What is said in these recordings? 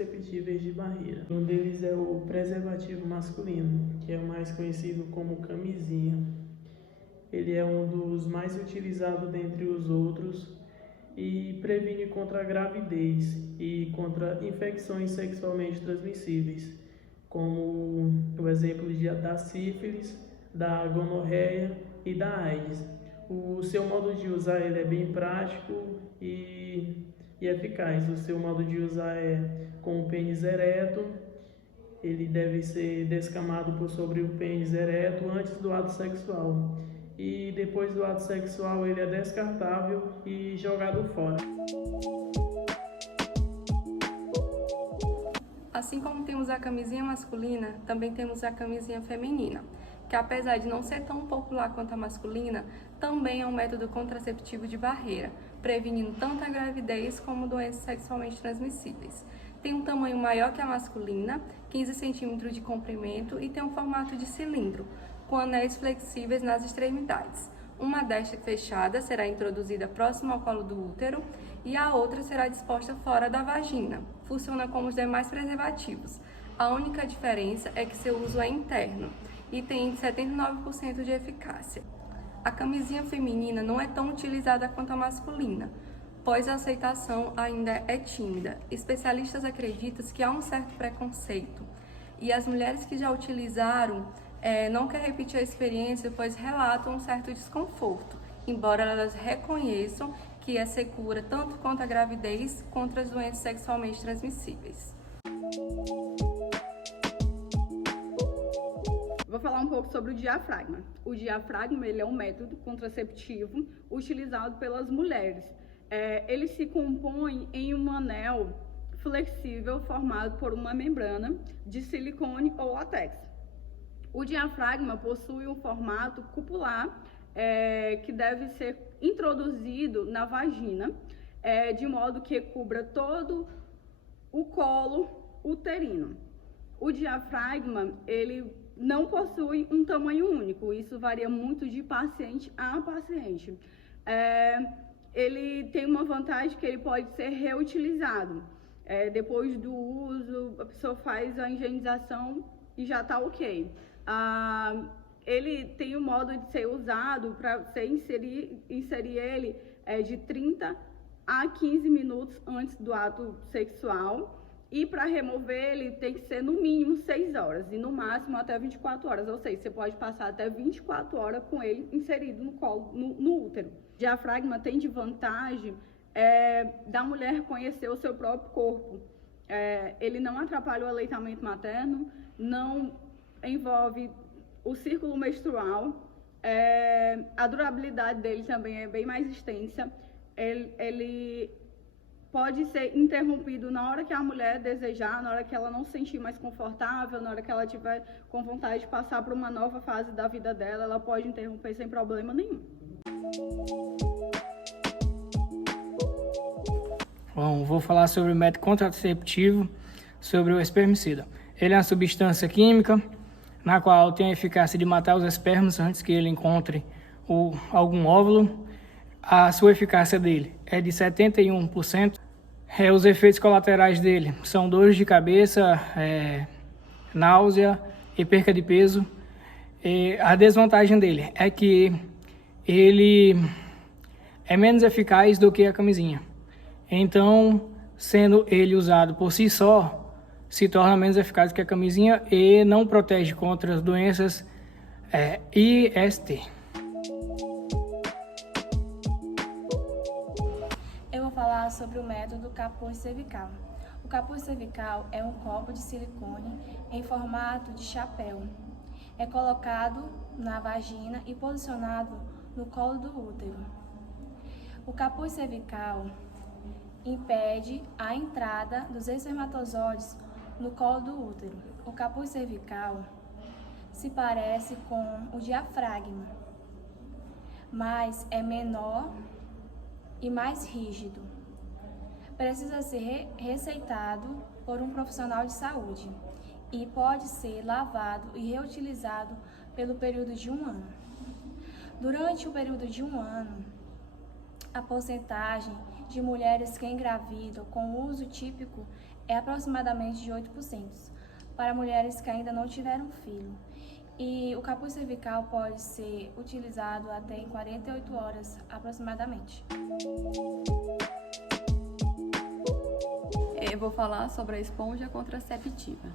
contraceptíveis de barreira. Um deles é o preservativo masculino, que é o mais conhecido como camisinha. Ele é um dos mais utilizados dentre os outros e previne contra a gravidez e contra infecções sexualmente transmissíveis, como o exemplo da sífilis, da gonorreia e da AIDS. O seu modo de usar ele é bem prático e eficaz. O seu modo de usar é com o pênis ereto. Ele deve ser descamado por sobre o pênis ereto antes do ato sexual. E depois do ato sexual ele é descartável e jogado fora. Assim como temos a camisinha masculina, também temos a camisinha feminina, que apesar de não ser tão popular quanto a masculina, também é um método contraceptivo de barreira, prevenindo tanto a gravidez como doenças sexualmente transmissíveis. Tem um tamanho maior que a masculina, 15 cm de comprimento e tem um formato de cilindro, com anéis flexíveis nas extremidades. Uma destas fechada será introduzida próximo ao colo do útero e a outra será disposta fora da vagina. Funciona como os demais preservativos. A única diferença é que seu uso é interno e tem 79% de eficácia. A camisinha feminina não é tão utilizada quanto a masculina, pois a aceitação ainda é tímida. Especialistas acreditam que há um certo preconceito e as mulheres que já utilizaram não querem repetir a experiência, pois relatam um certo desconforto, embora elas reconheçam que é segura tanto quanto a gravidez contra as doenças sexualmente transmissíveis. Vou falar um pouco sobre o diafragma. O diafragma ele é um método contraceptivo utilizado pelas mulheres. Ele se compõe em um anel flexível formado por uma membrana de silicone ou látex. O diafragma possui um formato cupular que deve ser introduzido na vagina, de modo que cubra todo o colo uterino. O diafragma ele não possui um tamanho único, isso varia muito de paciente a paciente. Ele tem uma vantagem que ele pode ser reutilizado. Depois do uso, a pessoa faz a higienização e já está ok. Ele tem um modo de ser usado para você inserir ele de 30 a 15 minutos antes do ato sexual. E para remover ele tem que ser no mínimo 6 horas e no máximo até 24 horas. Ou seja, você pode passar até 24 horas com ele inserido no colo, no útero. O diafragma tem de vantagem da mulher conhecer o seu próprio corpo. Ele não atrapalha o aleitamento materno, não envolve o círculo menstrual, a durabilidade dele também é bem mais extensa. Ele pode ser interrompido na hora que a mulher desejar, na hora que ela não se sentir mais confortável, na hora que ela tiver com vontade de passar para uma nova fase da vida dela, ela pode interromper sem problema nenhum. Bom, vou falar sobre o método contraceptivo, sobre o espermicida. Ele é uma substância química na qual tem a eficácia de matar os espermas antes que ele encontre algum óvulo. A sua eficácia dele é de 71%. Os efeitos colaterais dele são dores de cabeça, náusea e perca de peso. A desvantagem dele é que ele é menos eficaz do que a camisinha. Então, sendo ele usado por si só, se torna menos eficaz que a camisinha e não protege contra as doenças IST. Eu vou falar sobre o método capuz cervical. O capuz cervical é um copo de silicone em formato de chapéu. É colocado na vagina e posicionado no colo do útero. O capuz cervical impede a entrada dos espermatozoides no colo do útero. O capuz cervical se parece com o diafragma, mas é menor e mais rígido. Precisa ser receitado por um profissional de saúde e pode ser lavado e reutilizado pelo período de 1 ano. Durante o período de 1 ano, a porcentagem de mulheres que engravidam com o uso típico é aproximadamente de 8%, para mulheres que ainda não tiveram filho. E o capuz cervical pode ser utilizado até em 48 horas aproximadamente. Eu vou falar sobre a esponja contraceptiva.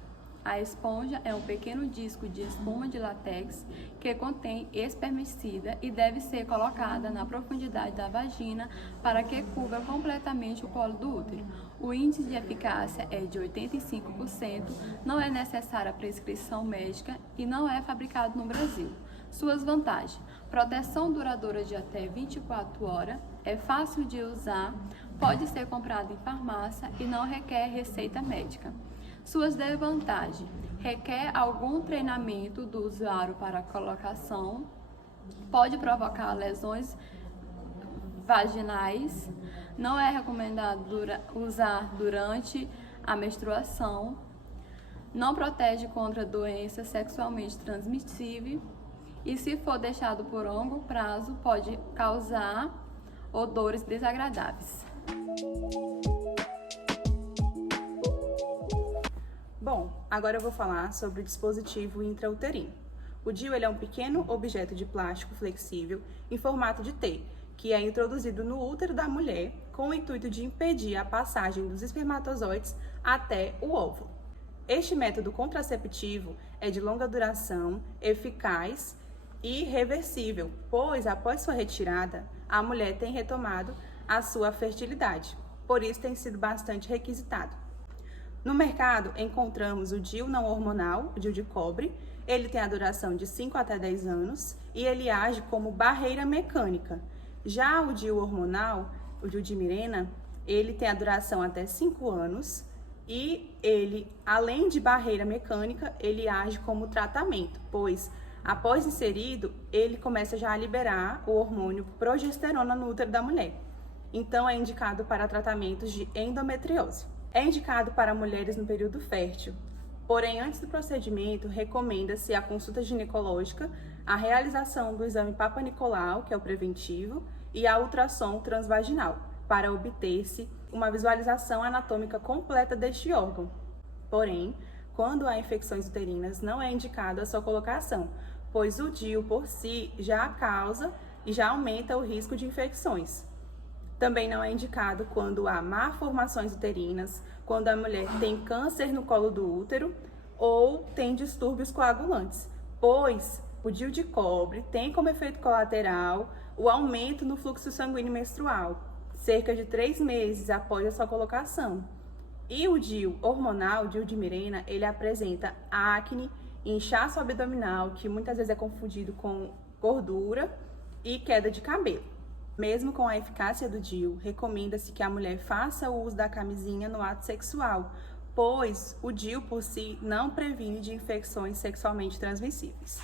A esponja é um pequeno disco de espuma de látex que contém espermicida e deve ser colocada na profundidade da vagina para que cubra completamente o colo do útero. O índice de eficácia é de 85%, não é necessária prescrição médica e não é fabricado no Brasil. Suas vantagens: proteção duradoura de até 24 horas, é fácil de usar, pode ser comprado em farmácia e não requer receita médica. Suas desvantagens: requer algum treinamento do usuário para a colocação, pode provocar lesões vaginais, não é recomendado usar durante a menstruação, não protege contra doenças sexualmente transmissíveis e, se for deixado por longo prazo, pode causar odores desagradáveis. Bom, agora eu vou falar sobre o dispositivo intrauterino. O DIU é um pequeno objeto de plástico flexível em formato de T, que é introduzido no útero da mulher com o intuito de impedir a passagem dos espermatozoides até o óvulo. Este método contraceptivo é de longa duração, eficaz e reversível, pois após sua retirada, a mulher tem retomado a sua fertilidade. Por isso tem sido bastante requisitado. No mercado, encontramos o DIU não hormonal, o DIU de cobre. Ele tem a duração de 5 até 10 anos e ele age como barreira mecânica. Já o DIU hormonal, o DIU de Mirena, ele tem a duração até 5 anos e ele, além de barreira mecânica, ele age como tratamento, pois após inserido, ele começa já a liberar o hormônio progesterona no útero da mulher. Então, é indicado para tratamentos de endometriose. É indicado para mulheres no período fértil, porém, antes do procedimento, recomenda-se a consulta ginecológica, a realização do exame Papa Nicolau, que é o preventivo, e a ultrassom transvaginal, para obter-se uma visualização anatômica completa deste órgão. Porém, quando há infecções uterinas, não é indicada a sua colocação, pois o DIU por si já causa e já aumenta o risco de infecções. Também não é indicado quando há malformações uterinas, quando a mulher tem câncer no colo do útero ou tem distúrbios coagulantes, pois o DIU de cobre tem como efeito colateral o aumento no fluxo sanguíneo menstrual, cerca de 3 meses após a sua colocação. E o DIU hormonal, o DIU de Mirena, ele apresenta acne, inchaço abdominal, que muitas vezes é confundido com gordura, e queda de cabelo. Mesmo com a eficácia do DIU, recomenda-se que a mulher faça o uso da camisinha no ato sexual, pois o DIU por si não previne de infecções sexualmente transmissíveis.